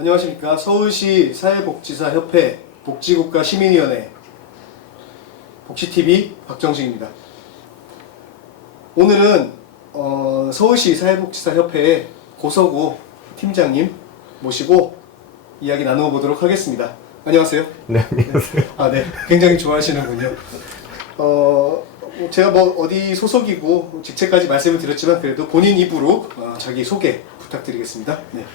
안녕하십니까. 서울시 사회복지사협회 복지국가시민위원회 복지TV 박정식입니다. 오늘은 서울시 사회복지사협회의 고서구 팀장님 모시고 이야기 나누어보도록 하겠습니다. 안녕하세요. 네, 안녕하세요. 네. 굉장히 좋아하시는군요. 제가 어디 소속이고 직책까지 말씀을 드렸지만 그래도 본인 입으로 자기 소개 부탁드리겠습니다. 네.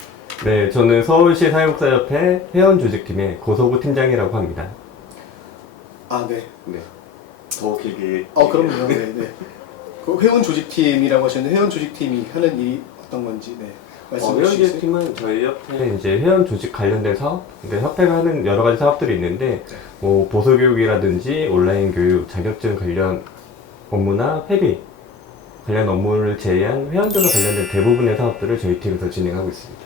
네, 저는 서울시 사회복지사협회 회원조직팀의 고서구 팀장이라고 합니다. 네. 네. 더 길게. 그럼요. 네, 네. 그 회원조직팀이라고 하셨는데 회원조직팀이 하는 일이 어떤 건지 말씀해 주시겠어요? 회원조직팀은 저희 협회 이제 회원조직 관련된 사업, 그러니까 협회가 하는 여러 가지 사업들이 있는데 뭐 보서교육이라든지 온라인 교육, 자격증 관련 업무나 회비 관련 업무를 제외한 회원들과 관련된 대부분의 사업들을 저희 팀에서 진행하고 있습니다.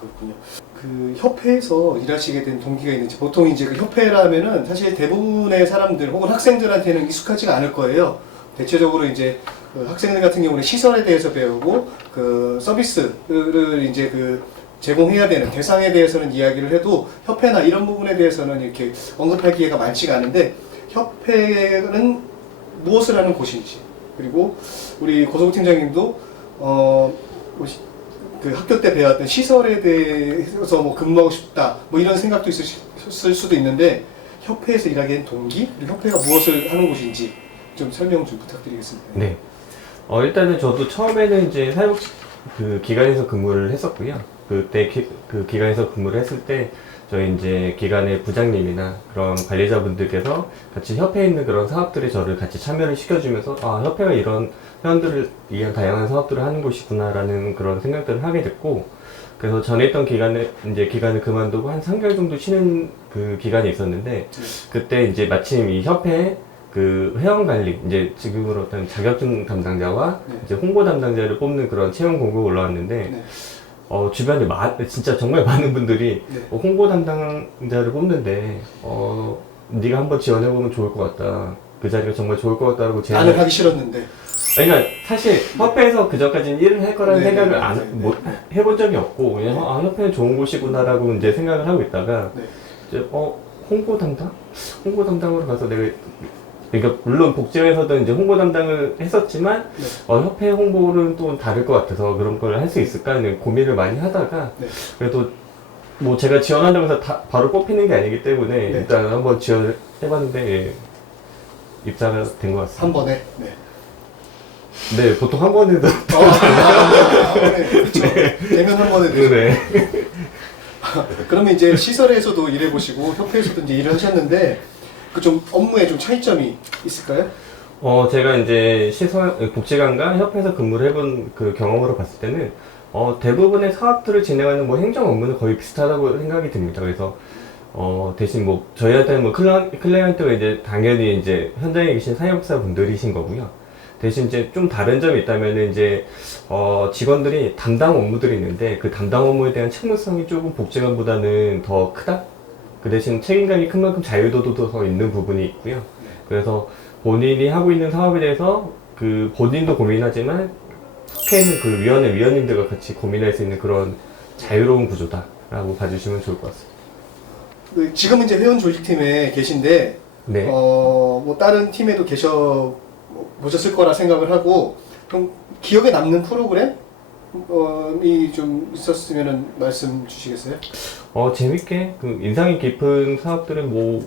그렇군요. 그 협회에서 일하시게 된 동기가 있는지, 보통 이제 그 협회라면은 사실 대부분의 사람들 혹은 학생들한테는 익숙하지가 않을 거예요. 대체적으로 이제 그 학생들 같은 경우는 시설에 대해서 배우고 그 서비스를 이제 그 제공해야 되는 대상에 대해서는 이야기를 해도 협회나 이런 부분에 대해서는 이렇게 언급할 기회가 많지가 않은데, 협회는 무엇을 하는 곳인지, 그리고 우리 고서구 팀장님도 그 학교 때 배웠던 시설에 대해서 근무하고 싶다 이런 생각도 있을 수도 있는데, 협회에서 일하게 된 동기, 그리고 협회가 무엇을 하는 곳인지 좀 설명 좀 부탁드리겠습니다. 네. 일단은 저도 처음에는 이제 사회복지 그 기관에서 근무를 했었고요. 그때 그 기관에서 근무를 했을 때 저희 이제 기관의 부장님이나 그런 관리자분들께서 같이 협회에 있는 그런 사업들에 저를 같이 참여를 시켜주면서 협회가 이런 회원들을 위한 다양한 사업들을 하는 곳이구나라는 그런 생각들을 하게 됐고, 그래서 전에 있던 기간을 그만두고 한 3개월 정도 쉬는 그 기간이 있었는데, 그때 이제 마침 이 협회 그 회원 관리, 이제 지금으로 어떤 자격증 담당자와 이제 홍보 담당자를 뽑는 그런 채용 공고가 올라왔는데, 주변에 진짜 정말 많은 분들이 홍보 담당자를 뽑는데 네가 한번 지원해보면 좋을 것 같다, 그 자리가 정말 좋을 것 같다고 나는 하기 싫었는데. 그러니까 사실 협회에서 그전까지는 일을 할 거라는 생각을 해본 적이 없고, 그냥 협회는 좋은 곳이구나라고 이제 생각을 하고 있다가 이제 홍보 담당? 홍보 담당으로 가서 그러니까 물론 복지회에서도 이제 홍보 담당을 했었지만 협회 홍보는 또 다를 것 같아서 그런 걸 할 수 있을까 하는 고민을 많이 하다가 그래도 뭐 제가 지원한다고 해서 바로 뽑히는 게 아니기 때문에 일단 한번 지원을 해봤는데 입사가 된 것 같습니다. 한 번에? 네, 보통 한 번에도. 그렇죠. 되면 한 번에 되죠. 네. 그러면 이제 시설에서도 일해보시고 협회에서도 이제 일을 하셨는데, 그 좀 업무에 좀 차이점이 있을까요? 제가 이제 복지관과 협회에서 근무를 해본 그 경험으로 봤을 때는 대부분의 사업들을 진행하는 행정 업무는 거의 비슷하다고 생각이 듭니다. 그래서 대신 저희한테는 클라이언트가 이제 당연히 이제 현장에 계신 사회복지사 분들이신 거고요. 대신 이제 좀 다른 점이 있다면은 이제 직원들이 담당 업무들이 있는데 그 담당 업무에 대한 책무성이 조금 복지관보다는 더 크다? 그 대신 책임감이 큰 만큼 자유도도 더 있는 부분이 있고요. 그래서 본인이 하고 있는 사업에 대해서 그 본인도 고민하지만 속해 있는 그 위원님들과 같이 고민할 수 있는 그런 자유로운 구조다라고 봐주시면 좋을 것 같습니다. 지금 이제 회원 조직팀에 계신데, 네. 다른 팀에도 보셨을 거라 생각을 하고, 그럼 기억에 남는 프로그램이 좀 있었으면 말씀 주시겠어요? 재밌게 인상이 깊은 사업들은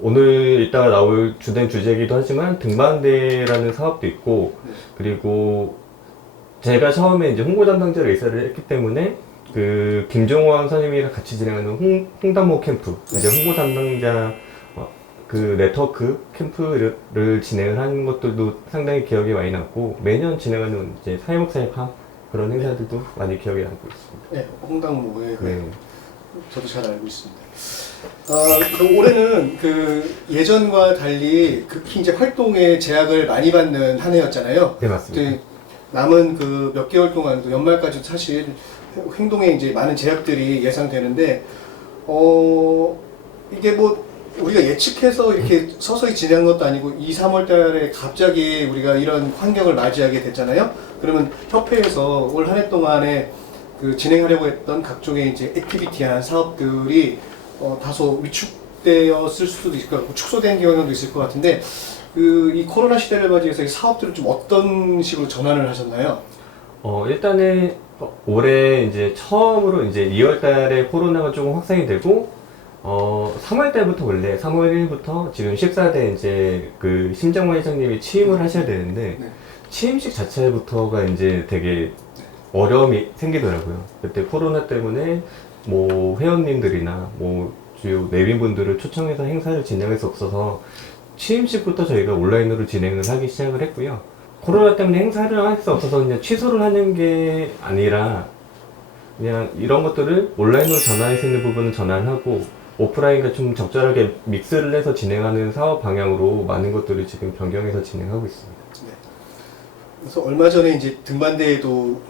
오늘 이따가 나올 주된 주제이기도 하지만 등반대라는 사업도 있고, 그리고 제가 처음에 이제 홍보 담당자로 입사를 했기 때문에 그 김종원 선생님이랑 같이 진행하는 홍담모 캠프, 이제 홍보 담당자 그 네트워크 캠프를 진행을 하는 것들도 상당히 기억에 많이 남고, 매년 진행하는 이제 사회복지의 밤 그런 행사들도 많이 기억에 남고 있습니다. 네, 홍당무에 네. 저도 잘 알고 있습니다. 올해는 그 예전과 달리 극히 이제 활동에 제약을 많이 받는 한 해였잖아요. 네, 맞습니다. 남은 그 몇 개월 동안도 연말까지 사실 행동에 이제 많은 제약들이 예상되는데, 이게 우리가 예측해서 이렇게 서서히 진행한 것도 아니고 2, 3월 달에 갑자기 우리가 이런 환경을 맞이하게 됐잖아요. 그러면 협회에서 올 한 해 동안에 그 진행하려고 했던 각종의 이제 액티비티한 사업들이 다소 위축되었을 수도 있을 것 같고 축소된 경향도 있을 것 같은데 그 이 코로나 시대를 맞이해서 이 사업들을 좀 어떤 식으로 전환을 하셨나요? 일단은 올해 이제 처음으로 이제 2월 달에 코로나가 조금 확산이 되고 3월 달부터 원래 3월 1일부터 지금 14대 이제 그 심정화 회장님이 취임을 하셔야 되는데 네. 취임식 자체부터가 이제 되게 어려움이 생기더라고요. 그때 코로나 때문에 뭐 회원님들이나 뭐 주요 내빈분들을 초청해서 행사를 진행할 수 없어서 취임식부터 저희가 온라인으로 진행을 하기 시작을 했고요. 코로나 때문에 행사를 할 수 없어서 그냥 취소를 하는 게 아니라 그냥 이런 것들을 온라인으로 전환할 수 있는 부분은 전환하고 오프라인과 좀 적절하게 믹스를 해서 진행하는 사업 방향으로 많은 것들을 지금 변경해서 진행하고 있습니다. 그래서 얼마 전에 이제 등반대회도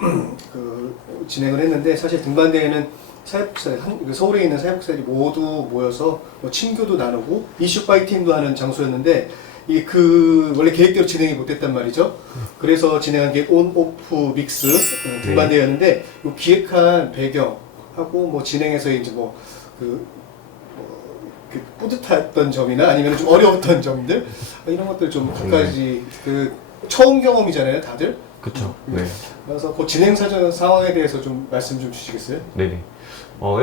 그 진행을 했는데 사실 등반대회는 사회복지사 서울에 있는 사회복지사들이 모두 모여서 뭐 친교도 나누고 이슈 파이팅도 하는 장소였는데 이 그 원래 계획대로 진행이 못됐단 말이죠. 그래서 진행한 게 온 오프 믹스 등반대회였는데 이 기획한 배경하고 뭐 진행해서 이제 그 뿌듯했던 점이나 아니면 좀 어려웠던 점들 이런 것들 좀 한 가지 그 처음 경험이잖아요, 다들. 그쵸. 네. 그래서 그 진행 사정 상황에 대해서 좀 말씀 좀 주시겠어요? 네네.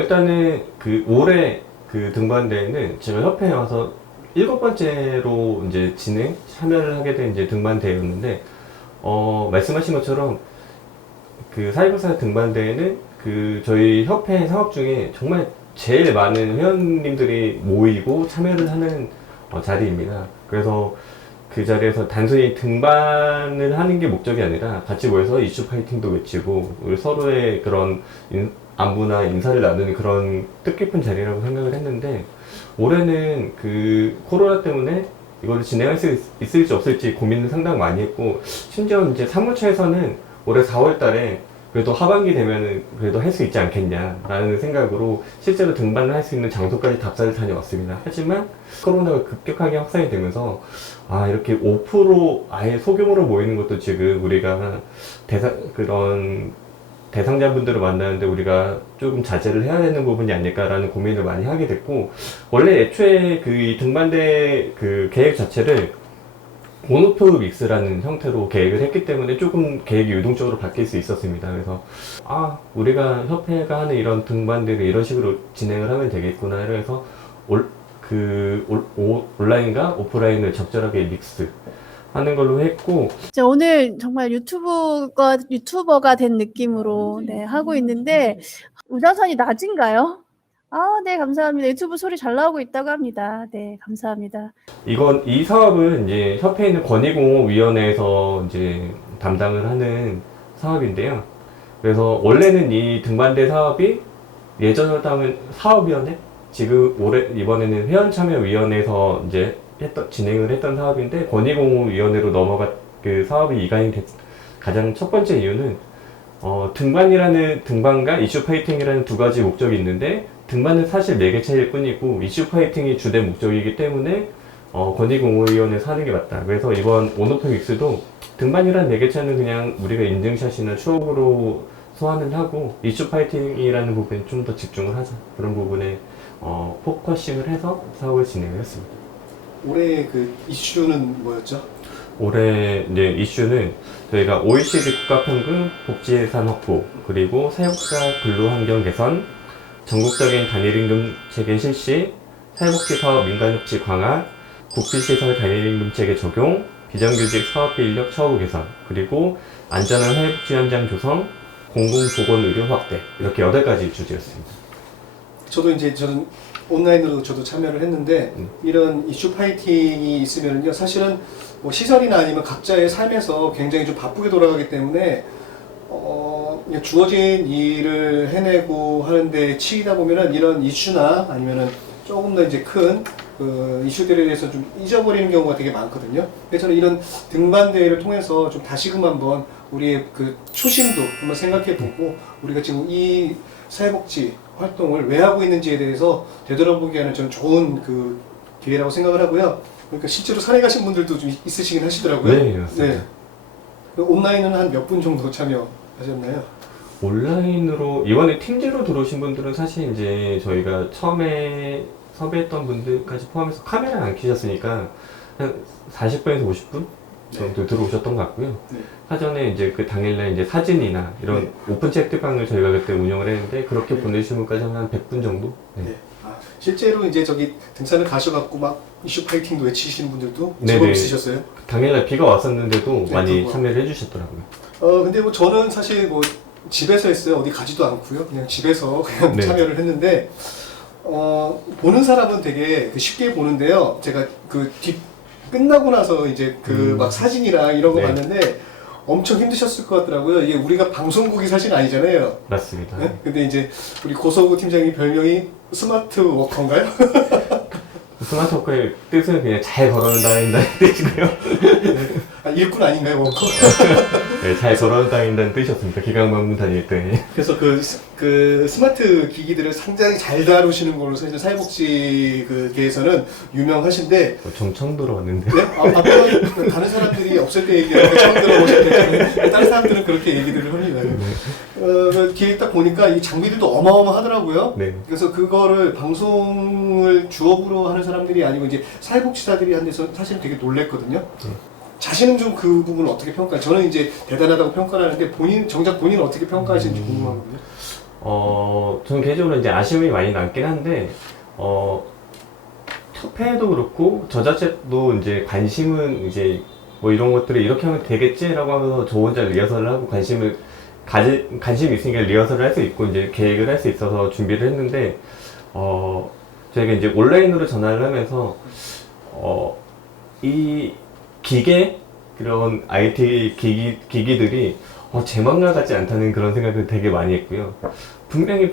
일단은 그 올해 그 등반대회는 제가 협회에 와서 7번째로 이제 참여를 하게 된 이제 등반대회였는데, 말씀하신 것처럼 그 사회복지사 등반대회는 그 저희 협회 사업 중에 정말 제일 많은 회원님들이 모이고 참여를 하는 자리입니다. 그래서 그 자리에서 단순히 등반을 하는 게 목적이 아니라 같이 모여서 이슈 파이팅도 외치고 우리 서로의 그런 안부나 인사를 나누는 그런 뜻깊은 자리라고 생각을 했는데 올해는 그 코로나 때문에 이걸 진행할 수 있을지 없을지 고민을 상당히 많이 했고 심지어 이제 사무처에서는 올해 4월 달에 그래도 하반기 되면은 그래도 할 수 있지 않겠냐라는 생각으로 실제로 등반을 할 수 있는 장소까지 답사를 다녀왔습니다. 하지만 코로나가 급격하게 확산이 되면서 이렇게 5% 아예 소규모로 모이는 것도 지금 우리가 그런 대상자분들을 만나는데 우리가 조금 자제를 해야 되는 부분이 아닐까라는 고민을 많이 하게 됐고 원래 애초에 그 등반대 그 계획 자체를 온오프 믹스라는 형태로 계획을 했기 때문에 조금 계획이 유동적으로 바뀔 수 있었습니다. 그래서 우리가 협회가 하는 이런 등반대를 이런 식으로 진행을 하면 되겠구나 해서 온라인과 오프라인을 적절하게 믹스 하는 걸로 했고 오늘 정말 유튜버가 된 느낌으로 네, 하고 있는데 우자선이 낮은가요? 네, 감사합니다. 유튜브 소리 잘 나오고 있다고 합니다. 네, 감사합니다. 이 사업은 이제 협회에 있는 권익공호위원회에서 이제 담당을 하는 사업인데요. 그래서 원래는 이 등반대 사업이 예전에 사업위원회? 지금 이번에는 회원참여위원회에서 이제 진행을 했던 사업인데 권익공호위원회로 그 사업이 이관이 가장 첫 번째 이유는 등반과 이슈 파이팅이라는 두 가지 목적이 있는데 등반은 사실 매개체일 뿐이고 이슈 파이팅이 주된 목적이기 때문에 권익공호위원회에서 하는 게 맞다. 그래서 이번 온오프 믹스도 등반이라는 매개체는 그냥 우리가 인증샷이나 추억으로 소환을 하고 이슈 파이팅이라는 부분에 좀 더 집중을 하자. 그런 부분에 포커싱을 해서 사업을 진행을 했습니다. 올해 그 이슈는 뭐였죠? 올해 이제 이슈는 저희가 OECD 국가평균 복지예산 확보, 그리고 사회복지사 근로환경 개선, 전국적인 단일임금 체계 실시, 사회복지 사업 민간협치 강화, 국비시설 단일임금 체계 적용, 비정규직 사업비 인력 처우 개선, 그리고 안전한 사회복지 현장 조성, 공공보건의료 확대 이렇게 8가지 주제였습니다. 저는 온라인으로 저도 참여를 했는데 이런 이슈 파이팅이 있으면요 사실은 뭐 시설이나 아니면 각자의 삶에서 굉장히 좀 바쁘게 돌아가기 때문에 그냥 주어진 일을 해내고 하는데 치이다 보면은 이런 이슈나 아니면은 조금 더 이제 큰 그 이슈들에 대해서 좀 잊어버리는 경우가 되게 많거든요. 그래서 저는 이런 등반 대회를 통해서 좀 다시금 한번 우리의 그 초심도 한번 생각해보고 우리가 지금 이 사회복지 활동을 왜 하고 있는지에 대해서 되돌아보기 하는 전 좋은 그 기회라고 생각을 하고요. 그러니까 실제로 산에 가신 분들도 좀 있으시긴 하시더라고요. 네, 맞습니다. 온라인은 한 몇 분 정도 참여하셨나요? 온라인으로 이번에 팀즈로 들어오신 분들은 사실 이제 저희가 처음에 섭외했던 분들까지 포함해서 카메라 안 켜셨으니까 한 40분에서 50분 정도 들어오셨던 것 같고요. 네. 사전에 이제 그 당일날 이제 사진이나 이런 네. 오픈 채팅방을 저희가 그때 운영을 했는데 그렇게 보내주신 분까지 한 100분 정도? 네. 네. 아, 실제로 이제 저기 등산을 가셔갖고 막 이슈 파이팅도 외치시는 분들도 네네. 제법 있으셨어요? 당일날 비가 왔었는데도 네, 많이 그거. 참여를 해주셨더라고요. 근데 뭐 저는 사실 뭐 집에서 했어요. 어디 가지도 않고요. 그냥 집에서 그냥 네. 참여를 했는데, 보는 사람은 되게 쉽게 보는데요. 제가 끝나고 나서 이제 막 사진이랑 이런 거 네. 봤는데 엄청 힘드셨을 것 같더라고요. 이게 우리가 방송국이 사실 아니잖아요. 맞습니다. 네? 근데 이제 우리 고서구 팀장님 별명이 스마트 워커인가요? 스마트 워크의 뜻은 그냥 잘 걸어다닌다는 뜻이고요. 아, 일꾼 아닌가요, 워커? 네, 잘 걸어다닌다는 뜻이었습니다. 기강방문 다닐 때. 그래서 그 스마트 기기들을 상당히 잘 다루시는 걸로 사실 사회복지 계에서는 유명하신데, 좀 처음 들어왔는데. 네? 앞으로 다른 사람들이 없을 때 얘기하는 처음 들어보실 때 다른 사람들은 그렇게 얘기들을 합니다. 그 기회 딱 보니까 이 장비들도 어마어마하더라고요. 네. 그래서 그거를 방송을 주업으로 하는 사람들이 아니고 이제 사회복지사들이 한 데서 사실 되게 놀랬거든요. 자신은 좀 그 부분을 어떻게 평가해요? 저는 이제 대단하다고 평가를 하는데 정작 본인은 어떻게 평가하시는지 궁금하거든요. 저는 개인적으로 이제 아쉬움이 많이 남긴 한데, 협회도 그렇고, 저 자체도 이제 관심은 이제 뭐 이런 것들을 이렇게 하면 되겠지라고 하면서 저 혼자 리허설을 하고 관심이 있으니까 리허설을 할 수 있고, 이제 계획을 할 수 있어서 준비를 했는데, 저희가 이제 온라인으로 전화를 하면서, 이 기계, 그런 IT 기기들이 제망날 같지 않다는 그런 생각을 되게 많이 했고요. 분명히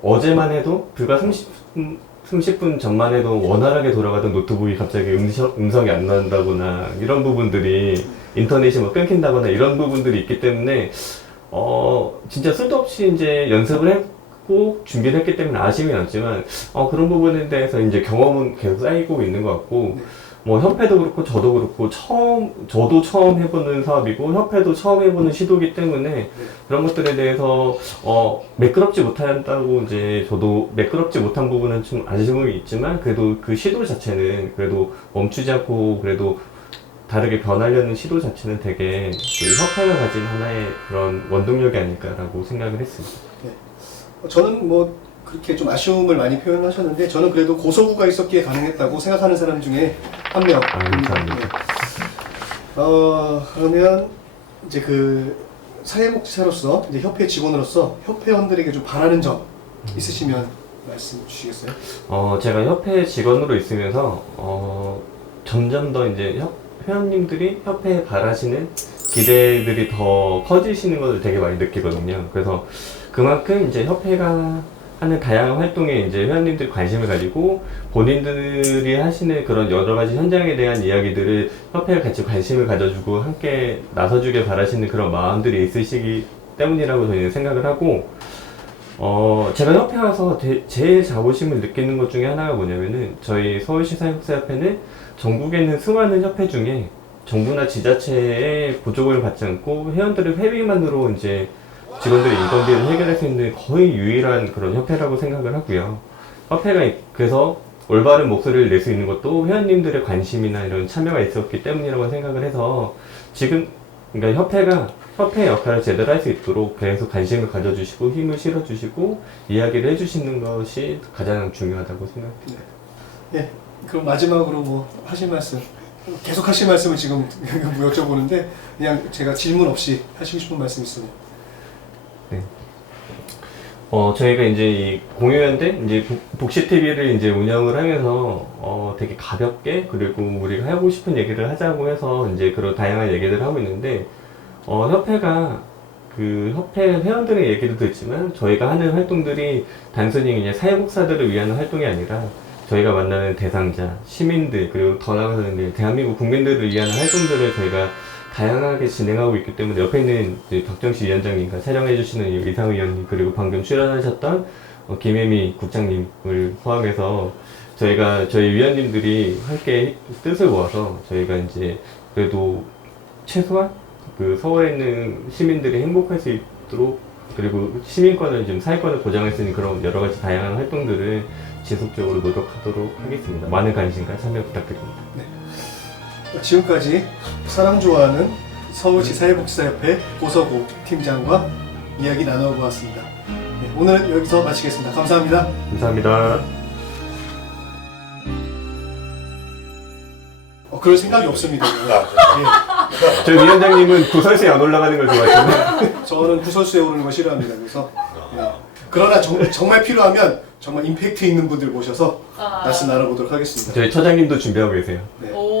어제만 해도, 불과 30분 전만 해도 원활하게 돌아가던 노트북이 갑자기 음성이 안 나온다거나, 이런 부분들이, 인터넷이 뭐 끊긴다거나, 이런 부분들이 있기 때문에, 진짜 쓸도 없이 이제 연습을 했고, 준비를 했기 때문에 아쉬움이 남지만, 그런 부분에 대해서 이제 경험은 계속 쌓이고 있는 것 같고, 뭐 협회도 그렇고 저도 그렇고 저도 처음 해보는 사업이고 협회도 처음 해보는 시도이기 때문에 그런 것들에 대해서 매끄럽지 못한다고 이제 저도 매끄럽지 못한 부분은 좀 아쉬움이 있지만 그래도 그 시도 자체는 그래도 멈추지 않고 그래도 다르게 변하려는 시도 자체는 되게 그 협회가 가진 하나의 그런 원동력이 아닐까라고 생각을 했습니다. 저는 뭐 그렇게 좀 아쉬움을 많이 표현하셨는데 저는 그래도 고서구가 있었기에 가능했다고 생각하는 사람 중에 한 명. 감사합니다. 그러면 이제 사회복지사로서 이제 협회 직원으로서 협회원들에게 좀 바라는 점 있으시면 말씀 주시겠어요? 제가 협회 직원으로 있으면서 점점 더 이제 회원님들이 협회에 바라시는 기대들이 더 커지시는 것을 되게 많이 느끼거든요. 그래서 그만큼 이제 협회가 하는 다양한 활동에 이제 회원님들이 관심을 가지고 본인들이 하시는 그런 여러 가지 현장에 대한 이야기들을 협회가 같이 관심을 가져주고 함께 나서주길 바라시는 그런 마음들이 있으시기 때문이라고 저희는 생각을 하고, 제가 협회 와서 제일 자부심을 느끼는 것 중에 하나가 뭐냐면은 저희 서울시 사회복지협회는 전국에 있는 수많은 협회 중에 정부나 지자체의 보조금을 받지 않고 회원들의 회비만으로 이제 직원들의 인건비를 해결할 수 있는 거의 유일한 그런 협회라고 생각을 하고요. 협회가 그래서 올바른 목소리를 낼 수 있는 것도 회원님들의 관심이나 이런 참여가 있었기 때문이라고 생각을 해서 그러니까 협회의 역할을 제대로 할 수 있도록 계속 관심을 가져주시고 힘을 실어주시고 이야기를 해주시는 것이 가장 중요하다고 생각합니다. 네. 그럼 마지막으로 뭐 하실 말씀, 계속 하실 말씀을 지금 여쭤보는데 그냥 제가 질문 없이 하시고 싶은 말씀 있으면. 네. 저희가 이제 이 공유연대 이제 복시TV를 이제 운영을 하면서 되게 가볍게 그리고 우리가 하고 싶은 얘기를 하자고 해서 이제 그런 다양한 얘기들을 하고 있는데 협회가 협회 회원들의 얘기도 듣지만 저희가 하는 활동들이 단순히 이제 사회복사들을 위한 활동이 아니라 저희가 만나는 대상자, 시민들 그리고 더 나아가서는 대한민국 국민들을 위한 활동들을 저희가 다양하게 진행하고 있기 때문에 옆에 있는 박정식 위원장님과 촬영해주시는 이상 의원님 그리고 방금 출연하셨던 김혜미 국장님을 포함해서 저희 위원님들이 함께 뜻을 모아서 저희가 이제 그래도 최소한 서울에 있는 시민들이 행복할 수 있도록 그리고 시민권을 좀 사회권을 보장할 수 있는 그런 여러 가지 다양한 활동들을 지속적으로 노력하도록 하겠습니다. 많은 관심과 참여 부탁드립니다. 지금까지 사람 좋아하는 서울시 사회복지사협회 고서구 팀장과 이야기 나눠보았습니다. 네, 오늘은 여기서 마치겠습니다. 감사합니다. 감사합니다. 그럴 생각이 없습니다. 예. 저희 위원장님은 구설수에 안 올라가는 걸 좋아하시는데 저는 구설수에 오르는 거 싫어합니다. 그래서 그러나 정말 필요하면 정말 임팩트 있는 분들 모셔서 말씀 나눠보도록 하겠습니다. 저희 처장님도 준비하고 계세요. 네. 오.